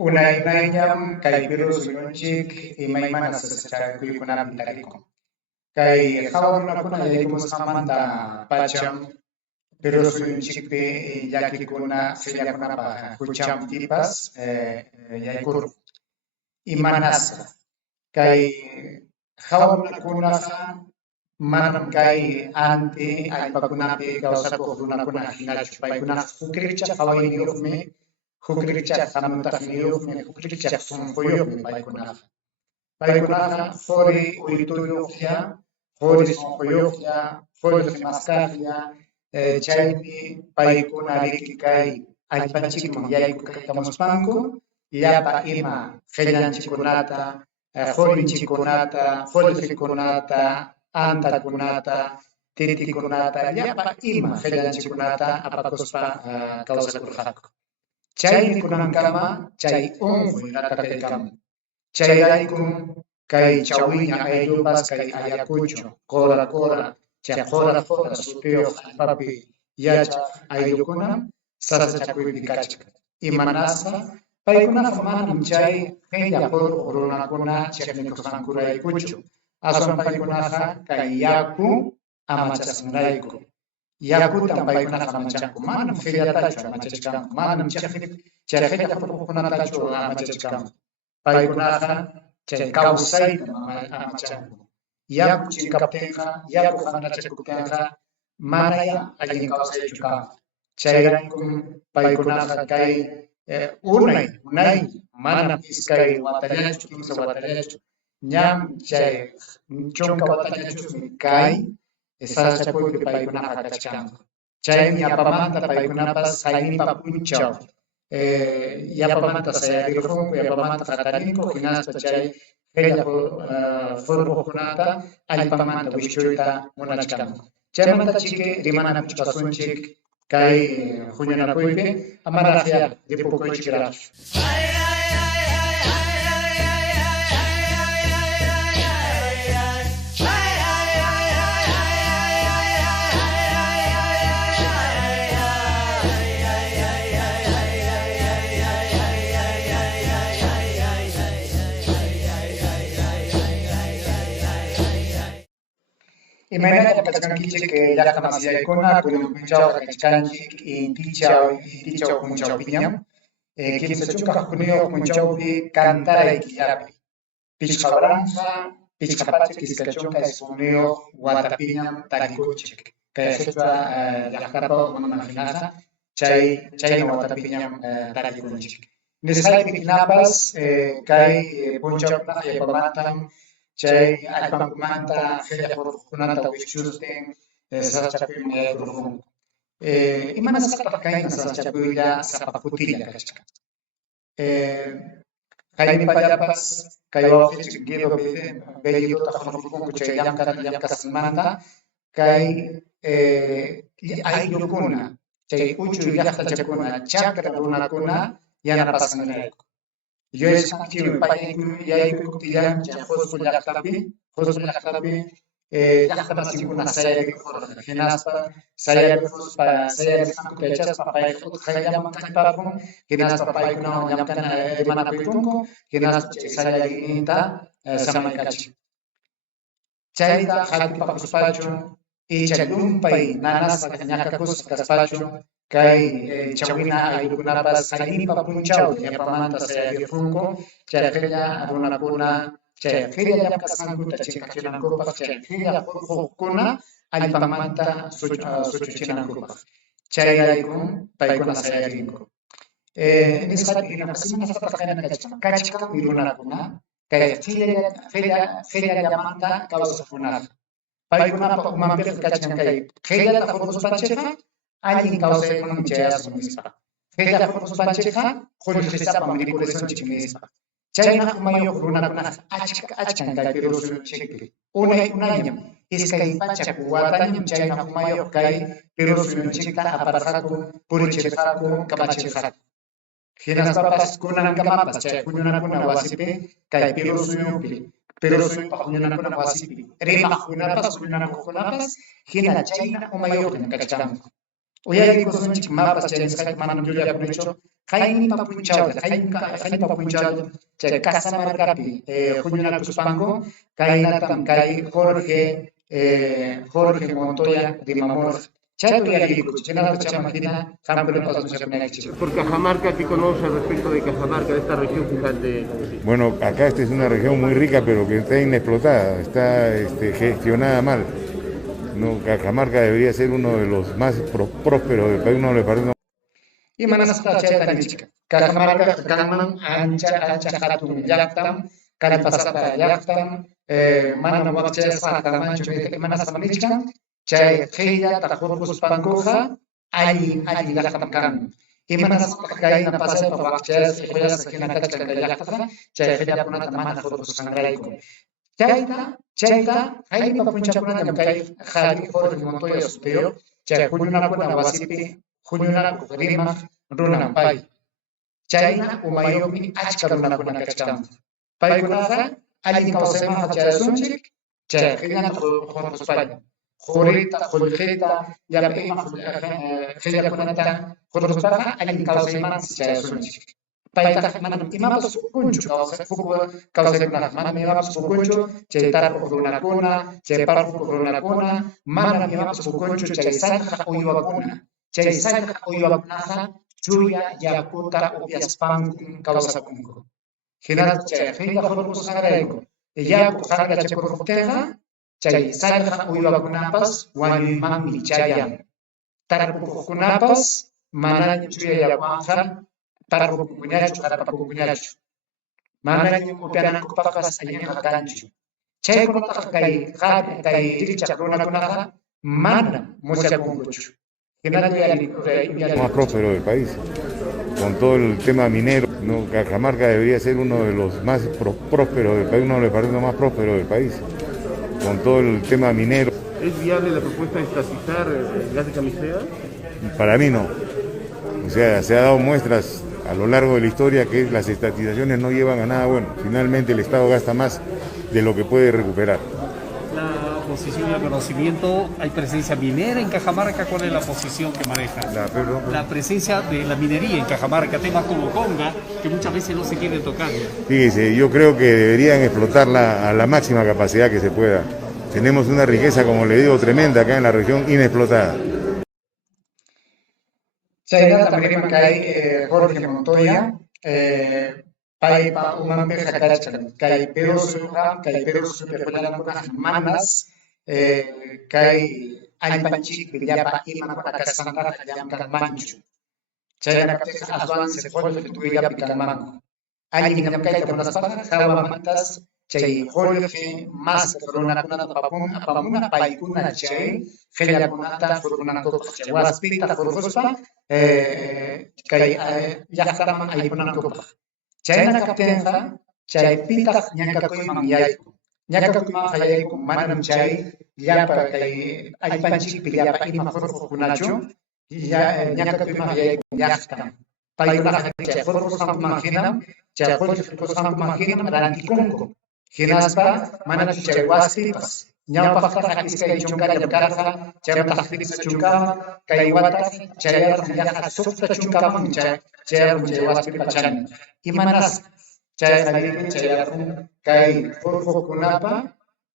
Unayñam kay Perú suyunchik imaymanas sasachakuykunapi tarikun. Kay qhawakunakuna yaykumusqamanta pacham Perú suyunchikpi llakikuna qhillakunapaq huchanpipas yaykurun. Imanasqa kay qhawakunaqa manam kay anti allpakunapi kawsakuq runakuna hinachu. Paykunaqa hukricha qawayniyuqmi, hukricha hamuntayniyuqmi, hukricha sunquyuqmi paykunaqa. Paykunaqa quri uytuyuqlla, quri sunquyuqlla, quri rimasqaqlla, chaymi paykuna riki kay allpanchikman yaykukamuspanku, llapa ima qillanchikunata, qurinchikunata, qullqikunata, antakunata, titikunata, llapa ima qillanchikunata apakuspa kawsakurqaku. Chaymi kunankama chay unquy rataqaykamun. Chayraykum kay chawiña ayllupas kay ayakuchu, qora qora, chay qora qora sutiyuq allpapi yachaq ayllukunam sasachakuypi kachkan. Imanasqa paykunaqa manam chay qilla hurquq runakuna chiqnikuqankuraykuchu. Aswan paykunaqa kay yaku amachasunrayku. Yakutam paykunaqa amachanku, manam qillatachu amachachkanku, manam chay qilla hurquqkunatachu amachachkanku. Paykunaqa chay kawsaytam amachanku. Yaku chinkaptinqa, yaku hanachakuptinqa, manaya allin kawsaychu kanku. Chayraykum paykunaqa kay unay, manam iskay watallachu, kimsa watallachu, ñam chay chunka watallachumi kay sasachakuypi paykunaqa kachkanku. Chaymi yapamanta paykunapas saynipa punchaw, yapamanta sayarikunku, yapamanta qatarinku, hinaspa chay qilla hurquqkunata allpamanta wichuyta munachkanku. Chaymanta chiki rimanapi pasunchik kay huñunakuypi amaraqya ripukuychikiraqchu. Imaynalla kachkankichik llaqta masiyaykuna, Punukunchawqa kachkanchik intichaw punchawpiñam, kimsa chunka junio punchawpi kantaray killapi. Pichqa waranja, pichqa pacha kiska chunka junio watapiñam tarikunchik. Kay qhichwa llaqtapa munahinaqa chayna watapiñam tarikunchik. Nisqaypi hinapas kay punchawpiqa yapamantam chay allpankumanta qilla hurquqkunata wichusptin sasachakuymi yaykurqunku. Imanasqataq kayna sasachakuylla sapa kutilla kachkan. Qaynipallapas kay wawqichik Guido Bellituta hurqukunku chay llamkasimanta kay ayllukuna, chay uchuy llaqtachakuna, chakra runakuna yanapasanrayku. Yuyaysanchikmi yaykuptillam chay Qusqu llaqtapi llaqtamasinkuna sayarikurqa, hinaspa sayariquspa kaychaspa payqa qhillaman kallparqun, hinaspa paykunawan llamkana rimanakuykunku, hinaspa chay sayariqninta samaykachin. Chayta qhatipakuspachu, icha llumpay nanasqa ñakakusqa kaspachu, kay chawina ayllukunapas saynipa punchaw yapamanta sayarikunku, chay qilla runakuna, chay qilla llamkasqankuta chinkachinankupaq, chay qilla hurquqkuna allpamanta suchuchinankupaq. Chayraykum paykuna sayarinku. Nisqapi hinasqataq qayna kachkanmi runakuna, kay qilla llamanta kawsaqkunaqa. Paykunapa umanpiqa kachkan kay qillata hurquspanchikqa allin kawsaykunmi chayasun nispa. Qilla hurquspanchikqa qullqisapam rikurisunchik nispa. Chayna umayuq runakunaqa achkan kay Perú suyunchikpi. Unayñam iskay pachak watañam chayna umayuq kay Perú suyunchikta aparqaku, purichirqaku, kamachirqaku. Hinaspapas kunankamapas chay huñunakuna wasipi kay Perú suyunpi, Perú suyunpa huñunakuna wasipi rimaq huñunapas huñunakuqkunapas hina chayna umayuqña kachkanku. Uyagi kusunchik mapas chaynasqayta manam yuyakunichu. Qayninpa punchawta, qayninpa punchawta, chay Cajamarcapi huñunakuspanku, kaynatam kay Jorge Montoya Dimamurqa. Chayta uyariykuchu, chinata chamajina, hampirupas muchakunaykichik. Por Cajamarca, ¿qué conoce al respecto de Cajamarca, de esta región, fíjate? Bueno, acá esta es una región muy rica, pero que está inexplotada, está gestionada mal. No, Cajamarca debería ser uno de los más prósperos del país, no le parece. Y manasqa chayta nichka. Cajamarca kanman ancha hatun llaqtam, kallpasapa llaqtam, manam waqchasqa kanmanchu manasqa nichka. Chay qhillata hurquspankuqa alli llaqtam kan. Imanasqa kayna pasaypa waqchasqa qhillasqa hinakachkan kay llaqtaqa, chay qhillakunata mana hurqusqanrayku. Chayta qaynipa punchakunallam kay Jorge Montoya superior, chay huñunakuna wasipi huñunakuq rimaq runan pay. Chayna umayuqmi achka runakuna kachkan. Paykunaqa allin kawsaymanqa chaysunchik, chay qhillata hurquspalla. Qullqita, llapa ima qhillakunata hurquspaqa allin kawsaymanqa chaysunchik. Paytaqa manam imapas hukunchu kawsaykunaqa, manam imapas hukunchu chay tarpuq runakuna, chay parquq runakuna, manam imapas hukunchu chay sallqa uywakuna. Chay sallqa uywakunaqa chuya yakuta upyaspanku kawsakunku. Hinata chay qhilla hurqusqanrayku yaku hanrachakuptiqa, chay sallqa uywakunapas wañuymanmi chayan. Tarpuqkunapas manaña chuya yakuwanqa tarpukuñachu, tarpakuñachu. Manaña upyanankupaqpas allinqa kanchu. Chaykunataqa kay rikchaq runakunaqa manam musyakunkuchu. Más próspero del país, con todo el tema minero. No, Cajamarca debería ser uno de los más prósperos del país, uno de los departamentos más prósperos del país, con todo el tema minero. ¿Es viable la propuesta de estatizar el gas de Camisea? Para mí no. O sea, se ha dado muestras a lo largo de la historia que las estatizaciones no llevan a nada bueno. Finalmente el Estado gasta más de lo que puede recuperar. La posición y el conocimiento, ¿hay presencia minera en Cajamarca? ¿Cuál es la posición que maneja? La presencia de la minería en Cajamarca, temas como conga, que muchas veces no se quieren tocar. Fíjese, yo creo que deberían explotarla a la máxima capacidad que se pueda. Tenemos una riqueza, como le digo, tremenda acá en la región, inexplotada. Chaynata Jorge Montoya, paypa umanpiqa karachkan, kay Pedro Supiakunankuna manas, kay allpanchikpi llapa imakuna kasqantaqa llamkanmanchu. Chaynaptiqa aswansi Jorge tuyapi kanmanku. Allinñam kayta munaspaqa hawamantas chay Jorge mas runakunata apamuna paykuna chay qhillakunata hurqunankupaq chay waspita hurquspa kay llaqtaman aypunankupaq. Chayna kaptinqa chay pitaq ñakakuyman yayku. Ñakakuymanqa yayku manam chay llapa kay allpanchikpi llapa ima hurqukunachu ñakakuymanqa yayku llaqtam. Paykunaqa chay hurqusqankuman hinam, chay hurqusqankuman hinam rantikunku. Hinaspa manachu chay wasipas ñawpaqtaqa iskay chunkallam karqa, chaymataq fiksa chunkaman, kay wataq chayaraq llaqa suqta chunkaman chayaraq chay wasipiqa chani. Imanas chay allipi chayarqun kay hurqukunapa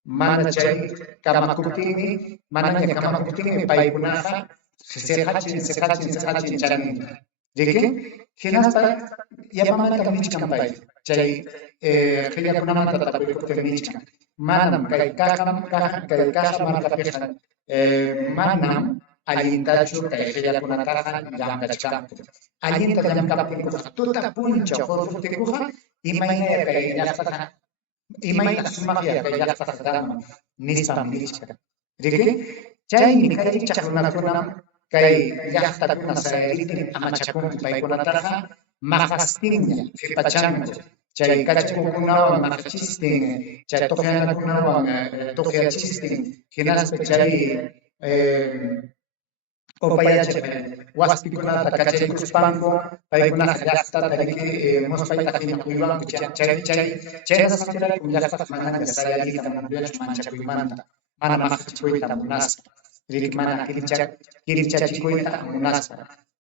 mana chay kamakuptinmi, manaña kamakuptinmi paykunaqa siqachin chaninqa. Riki, hinaspa yapamanta michkan pay, chay qhillakunamanta tapurikuptin michkan. Manam kay Cajamarcapiqa manam allintachu kay qhillakunataqa llankachkanku. Allinta llankaptinkuqa tuta puncha hurquptinkuqa imaynaya kay llaqtaqa imayna sumaqya kay llaqtaqa kanman nispam nichkan. Riki, chaymi kay rikchaq runakunam kay llaqtakuna sayritin amachakunku paykunataqa maqastinña qhipachanku. Chay kachakukunawan maqachistin, chay tuqyanakunawan tuqyachistin, hinaspa chay upayachaq waspikunata kachaykuspanku, paykunaqa llaqtata riki muspayta hinakuywanku chayrasqanrayku llaqtaqa manana sayariyta munduyachu manchakuymanta, mana maqachikuyta munasqa. rikmana kirichachikuyta munaspa.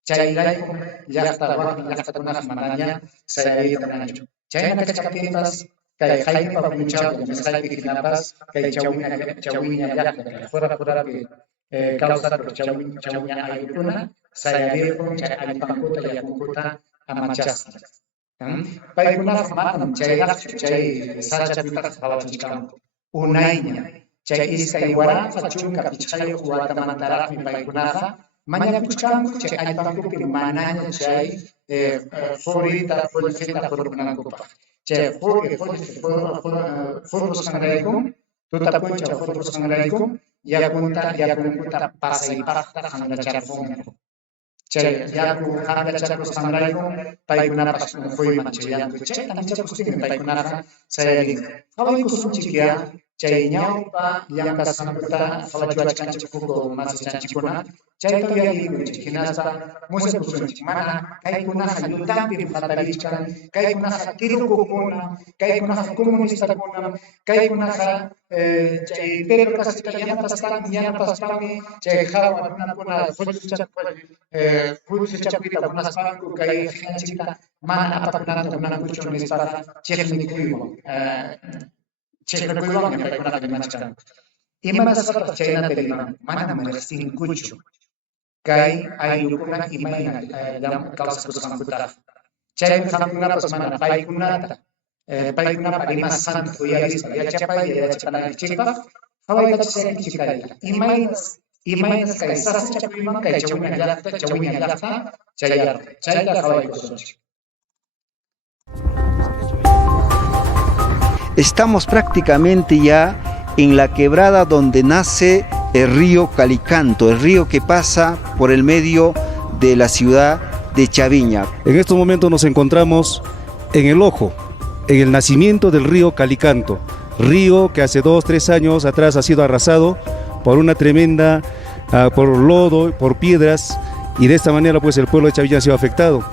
Chayrayku llaqtakunaqa manaña sayariyta munanchu. Chayna kachkapinpas kay haypa punchawta mesaypi hinapas kay chawina llaqta furapi kawsaqku chawina aylukuna sayariyku chay allpankuta yakunkuta amachasqa. Paykunaqa manam chayraqchu chay sachapitaqa hawachisqanku. Unayña chay iskay waranqa chunka pichqayuq watamantaraqmi paykunaqa mañakuchkanku chay allpankupi manaña chay qurita qullqita qurpunankupaq. Chay qurpusqanrayku tutapuncha qurpusqanrayku yakunkuta pasaypaqta hanracharqunku. Chay yaku hanracharqusqanrayku paykunapas unquyman chay yaku chayta hanracharqustinmi paykunaqa sayarin. Qhawaykusunchikya chay ñawpa llank'asqankuta qhawachiwachkanchik hukuq masichanchikkuna chayta uyarikunchik hinaspa musyapussunchik mana kaykunaqa llutanpi fatarishkan, kaykunaqa tirukukuna, kaykunaqa comunistakuna, kaykunaqa chay Pedro Casita yanapaspanmi chay hawa runakuna qullqichapita munaspanku kay hinachikta mana apakunanta munankuchu nispaqa chiqnikuywan chiqnikuywanmi paykunaqa rimachkanku. Imatasqapas chaynata rimanku manam riqsinkuchu kay ayllukuna imayna kawsaqkusqankutaqa. Chaymi qamkunapas mana paykunapa rimasqanta uyarispa yachapanaykichikpaq qhawaykachisaykichik kayta. Imaynas kay sasachakuyman kay chawina llaqta chayarqa. Chayta qhawaykusunchik. Estamos prácticamente ya en la quebrada donde nace el río Calicanto, el río que pasa por el medio de la ciudad de Chaviña. En estos momentos nos encontramos en el ojo, en el nacimiento del río Calicanto, río que hace 2-3 años atrás ha sido arrasado por una tremenda, por lodo, por piedras, y de esta manera pues el pueblo de Chaviña ha sido afectado.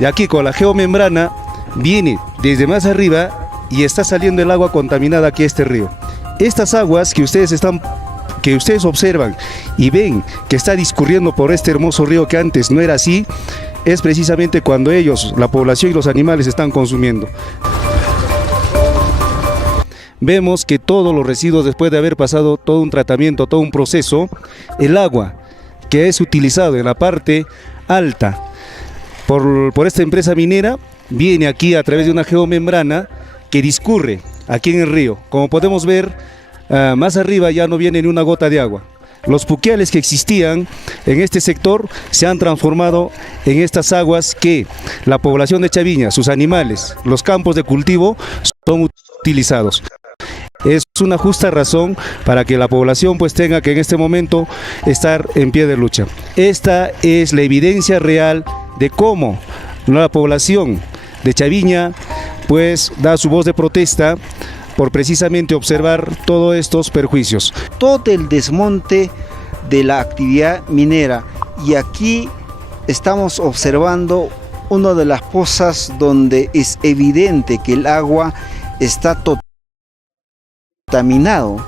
Y aquí con la geomembrana viene desde más arriba y está saliendo el agua contaminada aquí a este río. Estas aguas que ustedes observan y ven que está discurriendo por este hermoso río que antes no era así, es precisamente cuando ellos, la población y los animales, están consumiendo. Vemos que todos los residuos, después de haber pasado todo un tratamiento, todo un proceso, el agua que es utilizado en la parte alta por esta empresa minera, viene aquí a través de una geomembrana que discurre aquí en el río. Como podemos ver, más arriba ya no viene ni una gota de agua. Los puquiales que existían en este sector se han transformado en estas aguas que la población de Chaviña, sus animales, los campos de cultivo son utilizados. Es una justa razón para que la población pues tenga que en este momento estar en pie de lucha. Esta es la evidencia real de cómo la población de Chaviña pues da su voz de protesta por precisamente observar todos estos perjuicios. Todo el desmonte de la actividad minera, y aquí estamos observando una de las pozas donde es evidente que el agua está contaminado.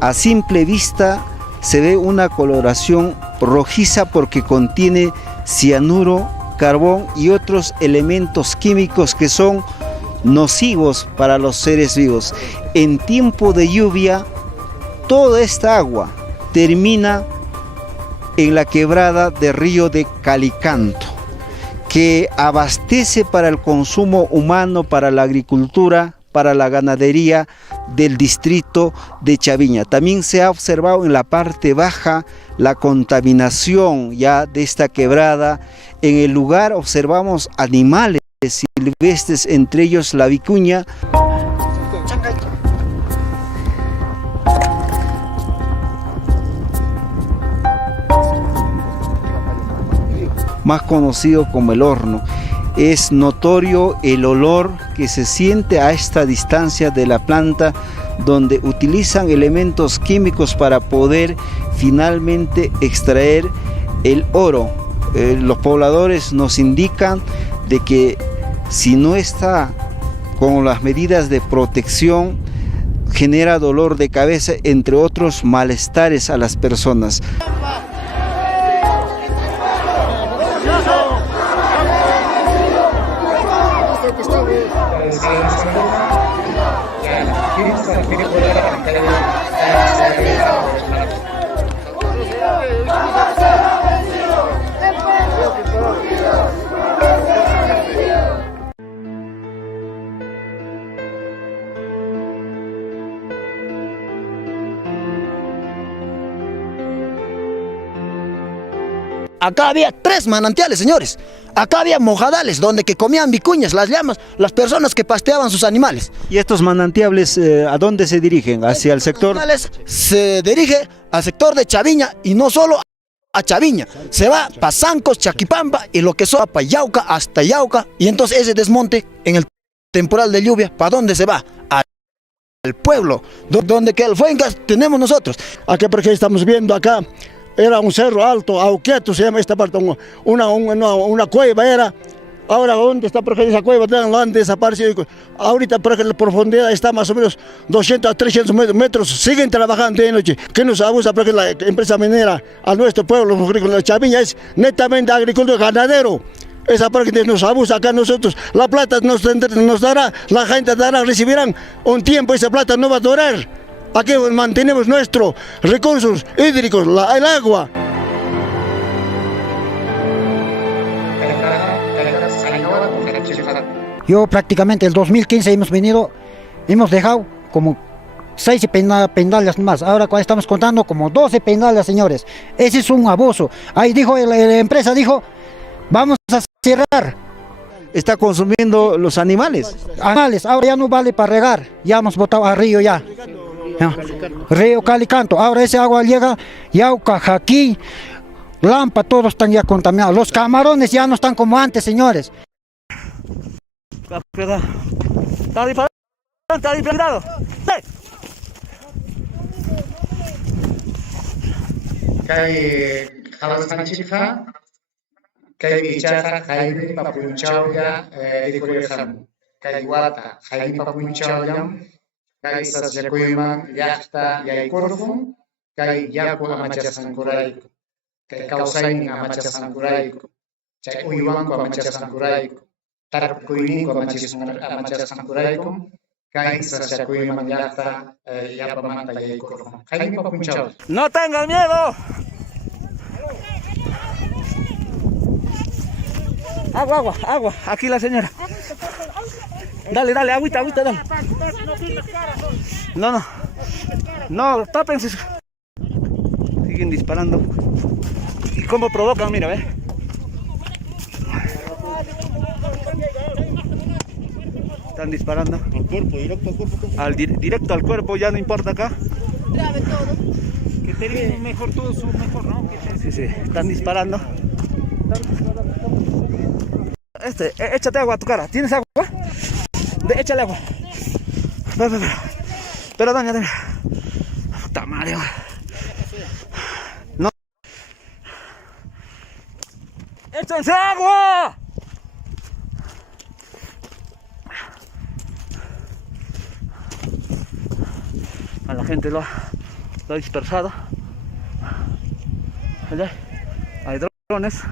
A simple vista se ve una coloración rojiza porque contiene cianuro, carbón y otros elementos químicos que son nocivos para los seres vivos. En tiempo de lluvia, toda esta agua termina en la quebrada del río de Calicanto, que abastece para el consumo humano, para la agricultura, para la ganadería del distrito de Chaviña. También se ha observado en la parte baja la contaminación ya de esta quebrada. En el lugar observamos animales silvestres, entre ellos la vicuña. Más conocido como el horno. Es notorio el olor que se siente a esta distancia de la planta, donde utilizan elementos químicos para poder finalmente extraer el oro. Los pobladores nos indican de que si no está con las medidas de protección, genera dolor de cabeza, entre otros malestares a las personas. Acá había 3 manantiales, señores. Acá había mojadales donde que comían vicuñas, las llamas, las personas que pasteaban sus animales. ¿Y estos manantiales a dónde se dirigen? ¿Hacia el sector? Se dirige al sector de Chaviña y no solo a Chaviña. Se va para Sancos, Chaquipamba y lo que son para Yauca hasta Yauca. Y entonces ese desmonte en el temporal de lluvia, ¿para dónde se va? Al pueblo, donde que el Fuencas tenemos nosotros. Aquí porque estamos viendo acá. Era un cerro alto, Auquieto se llama esta parte, una cueva era. Ahora, ¿dónde está? Porque esa cueva lo han desaparecido. Ahorita, porque la profundidad está más o menos 200 a 300 metros. Siguen trabajando de noche. ¿Qué nos abusa? Porque la empresa minera a nuestro pueblo, la Chaviña, es netamente agricultor ganadero. Esa parte nos abusa acá nosotros. La plata nos dará, la gente dará, recibirán un tiempo, esa plata no va a durar. Aquí mantenemos nuestros recursos hídricos, el agua. Yo prácticamente el 2015 hemos venido, hemos dejado como 6 pendales más. Ahora estamos contando como 12 pendales, señores. Ese es un abuso. Ahí dijo, la empresa dijo, vamos a cerrar. Está consumiendo los animales. Animales, ahora ya no vale para regar. Ya hemos botado al río ya. Río Calicanto, ahora ese agua llega Yauca, Jaquí, Lampa, todos están ya contaminados. Los camarones ya no están como antes, señores. Está disparado. Kay Jalansanchija, Kay Bichaja, Jaime Papunchauya, Dikoyajam, Kay Wata, Jaime Papunchauya. Kay Sasyakuiman, Yachta, Yaikorfu, Kay Yaku Amachasankuraiku, Kay Kausainin Amachasankuraiku, Chay Uyuanku Amachasankuraiku, Tarpukuininku Amachasankuraiku, Kay Sasyakuiman, Yachta, Yapamanta, Yaikorfu. Jaime Papunchau. ¡No tengan miedo! Agua, aquí la señora. Dale, agüita, dale. No, tápense. Siguen disparando. ¿Y cómo provocan? Mira, ve. Están disparando. Al cuerpo, directo al cuerpo. Directo al cuerpo, ya no importa acá. Grave todo. Que termine mejor todo su mejor, ¿no? Sí, están disparando. Échate agua a tu cara. ¿Tienes agua? Échale agua. Pero doña. Puta madre. No. ¡Échense agua! A la gente lo ha dispersado. Allá hay drones.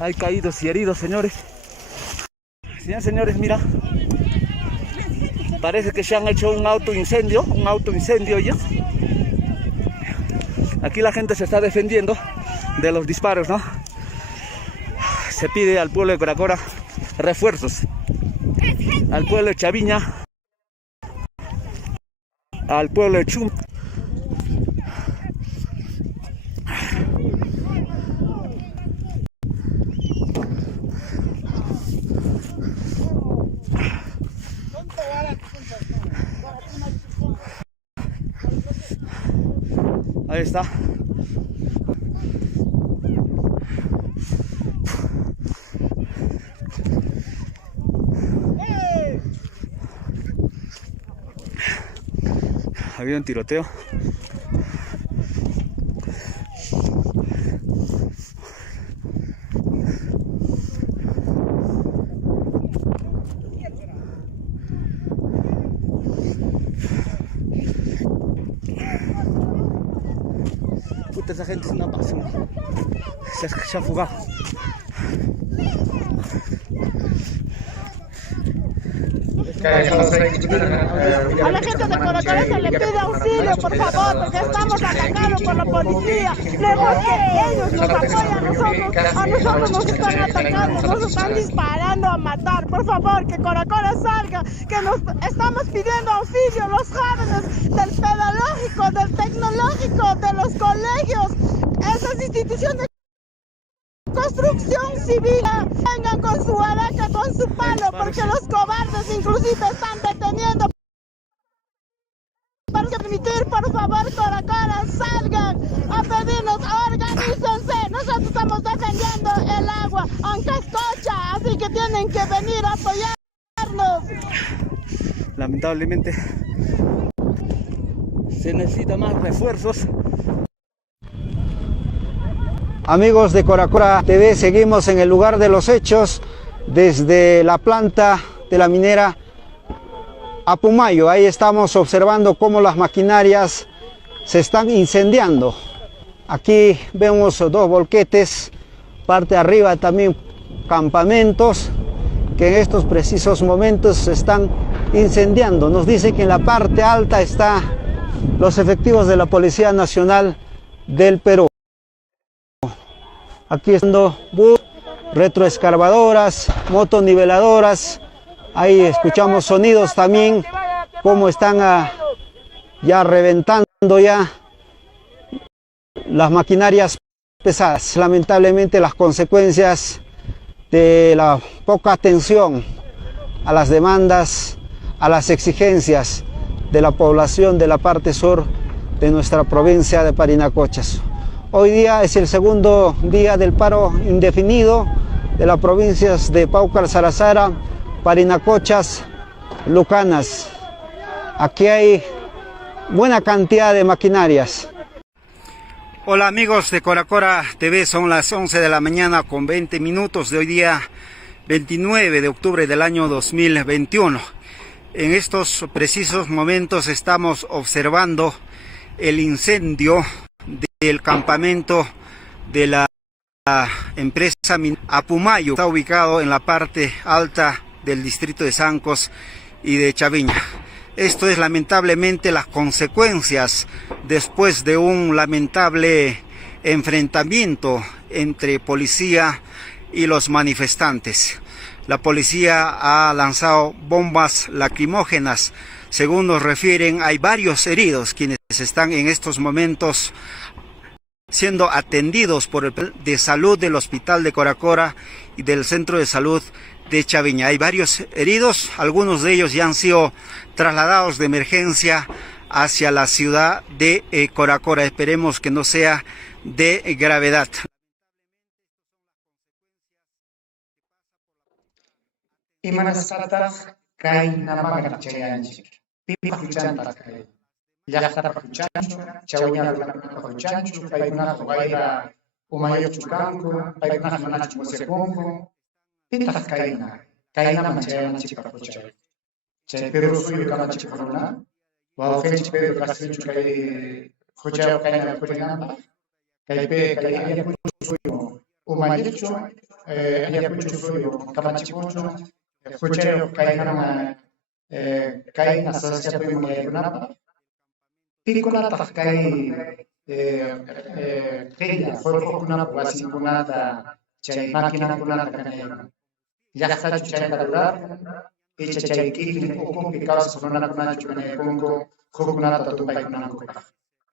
Hay caídos y heridos, señores. Señores, mira. Parece que se han hecho un autoincendio ya. Aquí la gente se está defendiendo de los disparos, ¿no? Se pide al pueblo de Coracora refuerzos. Al pueblo de Chaviña. Al pueblo de Chum. Ahí está. Había un tiroteo. esa gente es una basura. Se ha fugado. A la gente de Coracora se le pide auxilio, por favor, porque estamos atacados por la policía. Lejos que ellos nos apoyan a nosotros nos están atacando, nos están disparando a matar. Por favor, que Coracora salga, que nos estamos pidiendo auxilio, los jóvenes del pedagógico, del tecnológico, de los colegios, esas instituciones. Construcción civil, vengan con su araca, con su palo, porque los cobardes inclusive están deteniendo. Para permitir, por favor, Coracora, salgan a pedirnos, organícense. Nosotros estamos defendiendo el agua, aunque es cocha, así que tienen que venir a apoyarnos. Lamentablemente se necesitan más refuerzos. Amigos de Coracora TV, seguimos en el lugar de los hechos desde la planta de la minera Apumayo. Ahí estamos observando cómo las maquinarias se están incendiando. Aquí vemos dos volquetes, parte de arriba también campamentos que en estos precisos momentos se están incendiando. Nos dice que en la parte alta están los efectivos de la Policía Nacional del Perú. Aquí están retroexcavadoras, motoniveladoras. Ahí escuchamos sonidos también, cómo están ya reventando ya las maquinarias pesadas. Lamentablemente las consecuencias de la poca atención a las demandas, a las exigencias de la población de la parte sur de nuestra provincia de Parinacochas. Hoy día es el segundo día del paro indefinido de las provincias de Paucar, Sarazara, Parinacochas, Lucanas. Aquí hay buena cantidad de maquinarias. Hola amigos de Coracora TV, son las 11 de la mañana con 20 minutos de hoy día 29 de octubre del año 2021. En estos precisos momentos estamos observando el incendio del campamento de la empresa Apumayo. Está ubicado en la parte alta del distrito de Sancos y de Chaviña. Esto es lamentablemente las consecuencias después de un lamentable enfrentamiento entre policía y los manifestantes. La policía ha lanzado bombas lacrimógenas. Según nos refieren, hay varios heridos quienes están en estos momentos siendo atendidos por el de salud del Hospital de Coracora y del Centro de Salud de Chaviña. Hay varios heridos, algunos de ellos ya han sido trasladados de emergencia hacia la ciudad de Coracora. Esperemos que no sea de gravedad. Pitas kaina manchaya chipa puchay. Chay Perú suyo kama chipa corona. Wa ofench Pedro Castillo kay Jochao kaina puchinamba. Kay pe kay aya pucho suyo umayicho aya pucho suyo kama chipocho. Jochao kaina sasya pe manayunamba. Pikunata kay ella fue kunata wasi kunata chay máquina kunata kanayana. Ya está chay kadurar y chay kiki ukun que causa sonana kunata chukane kunko kunata tupai kunana kupa.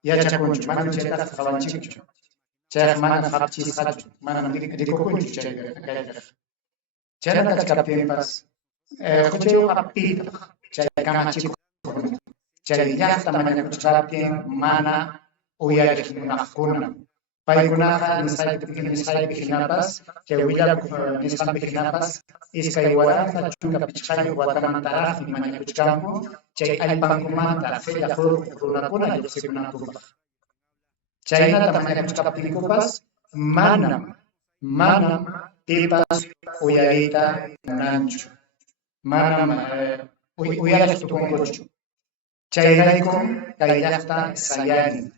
Ya chakunchu mana chay ta kawanchichu. Chay mana hapchi sachu mana dikokunchu chay kaya. Chay ta kapten pas. Jocheo apita chay kama chiku. Chay ya está mana kuchapten mana uya una kuna. Paikunaha nisay pijinapas, que huila nisay pijinapas, iskay guaranta chunga pichayo guatamantara y mañacuchcampo, chay alpancumanta, feya foro, runacuna y secunacupa. Chaynata mañacuchcapincupas, manam tipas uyarita nancho. Manam uyarita tupongocho. Chayraico, kayasta sayari.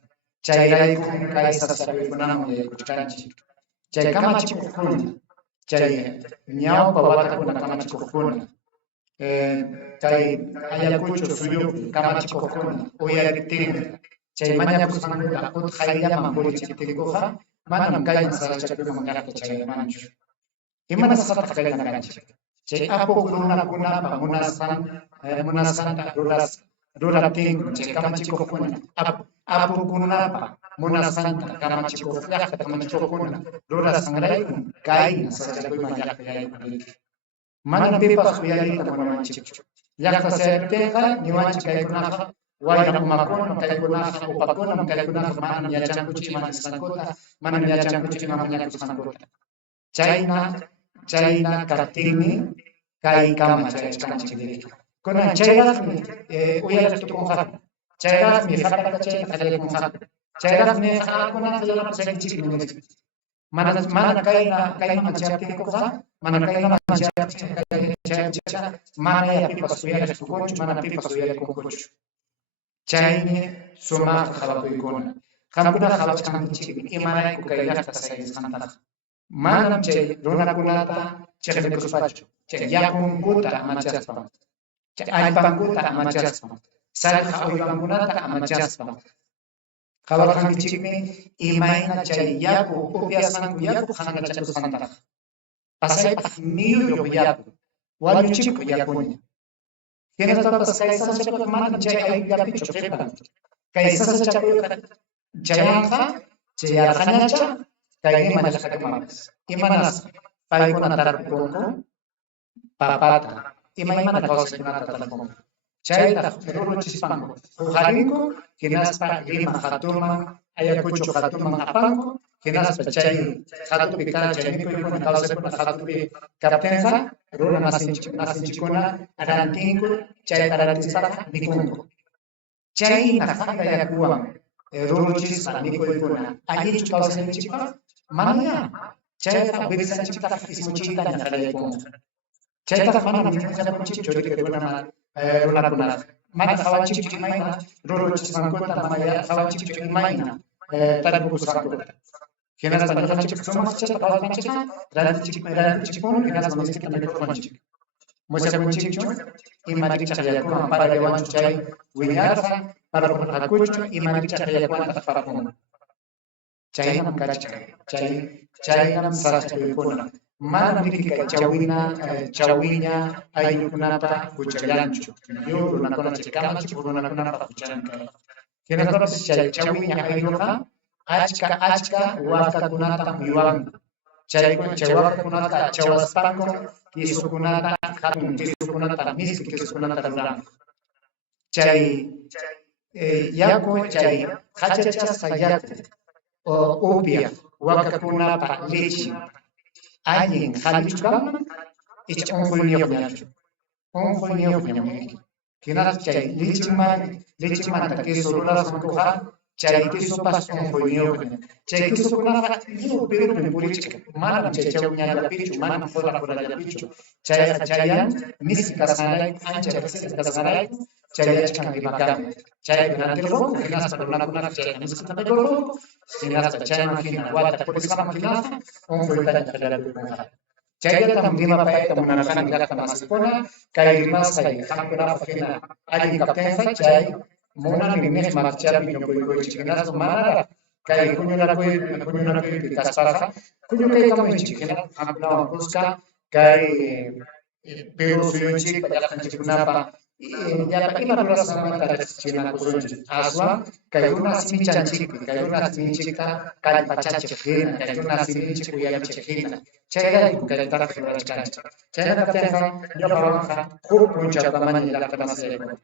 chayrayku kay sasachakuykunaman yaykuchkanchik. Chay kamachikuqkuna, chay ñawpa watakuna kamachikuqkuna, kay ayakuchu suyupi kamachikuqkuna uyaritinqa, chay mañakusqankuta utqayllaman purichiptikuqa manam kayna sarachakuyman llaqta chayllamanchu. Imanasqataq kayna kanchik. Chay apuq runakunapa munasqanta ruraptinqa chay kamachikuqkuna apukunapa munasqanta kamachikuq llaqta kamachikuqkuna rurasqanrayku kayna sarachakuyman llaqta yaykunki. Manam pipas uyariyta munanchikchu. Llaqta sayaptinqa niwanchik kaykunaqa wayna umakunam kaykunaqa upakunam kaykunaqa manam yachankuchu ima nisqankuta, manam yachankuchu ima mañakusqankuta. Chayna karaptinmi kay kama chayachkanchik diriyku. Kunan chayraqmi uyariqtukunqapi, chayraqmi hap'ata chayta qallaykunqapi, chayraqmi qaqakunaqa yanapasaykunchikmi ninchik. Mana kayman chayaptikuqa, mana kayman chayaptiqa, mana pipas uyariqtukunchu, mana pipas uyarikunkuchu. Chaymi sumaq qhawakuykuna. Qamkunaqa qhawachkanchikmi imarayku kay llaqta sayasqantaqa. Manam chay runakunata chiqnikuspachu, chay yakunkuta amachaspa, chay allpankuta amachaspa, sallqa uywankunata amachaspa. Qhawarqanchikmi imayna chay yaku upyasqanku yaku hanrachakusqantaqa. Pasaypaq niyuyuq yaku, wañuchikuq yakuña. Hinaspapas kay sasachakuqa manam chay ayllapichu qipan. Kay sasachakuqa chayanqa, chayarqañacha, kay nima llaqtakunapas. Imanas paykuna tarpukunku papata, imaymana kawsaykunata tarpukunku. Chaytaq ruruchispanku huqarinku, hinaspa Lima hatunman, Ayacucho hatunman apanku, hinaspa chay hatupi chay mikuykuna kawsaykuna hatupi kaptinqa runa masinchikuna arantinku, chay arantispaqa mikunku. Chayna hanga yakuwan ruruchispa mikuykuna allichu kawsayninchikqa manaya. Chaytaq wirsanchikta ismuchiyta ñaqallaykunqa. Chaytaq manam ñuqallapunchikchu runakunaqa. Mana hawanchikchu imayna ruruchisqankuta, mana hawanchikchu imayna tarpukusqankuta. Hinaspa ñuqanchik sumaq chayta kawsayninchikqa rantichikpuni hinaspa miskita mikurqanchik. Musyapunchikchu imarikchaq yakuwan parallawanchu chay wiñarqa, parapurqakuchu imarikchaq yakuwanta parapunqa. Chaynam kachka, chaynam sarachakuykuna. Manam rikay chawiña ayllukunata huchallanchu. Yuq runakuna chay kamachikuq runakunapa huchallanka. Hinaspapas chay chawiña aylluqa achka wakakunata uywanku. Chay wakakunata chawaspanku kisukunata hatun kisukunata miski kisukunata ruranku. Chay yaku chay hachachasqa yaku upia wakakunapa leche allin qhalichukanman icha unquyniyuq ñachu. Unquyniyuq ñamunki. Hinaspa chay lechemanta queso rurasqankuqa chay quesopas unquyniyuq ña. Chay quesokunaqa lliw Perupi purichika. Manam chay chawñallapichu, manam quraqurallapichu. Chayan miski kasqanrayku, ancha riqsisqa kasqanrayku, chayachkan rimakama. Chaypi rantirqunku, hinaspa runakunaqa chayqa miskita mikurqunku, hinaspa chayman hina wata purisqaman hinaqa unquytaña qallarikuykunqa. Chayllatam rimapayta munarqani llaqta masikuna, kay rimasqay qamkunapa hina allin kaptinqa chay munani miqmaq chaypi ñuquykunchik. Hinaspa manaraq kay puñunakuypi kasparqa puñukaykamaynchik. Hinaspa qamkunawan kusqa kay Peru suyunchikpa llaqtanchikkunapa ima rurasqanmanta riqsichinakusunchik. Aswan kay runa simichanchikpi, kay runa simichikta kallpachachiq hina, kay runa siminchik uyarichiq hina. Chayrayku kaytaqa rurachkanchik. Chayna kaptinqa ñuqawanqa huk punchawta mana llaqtamasaykunku.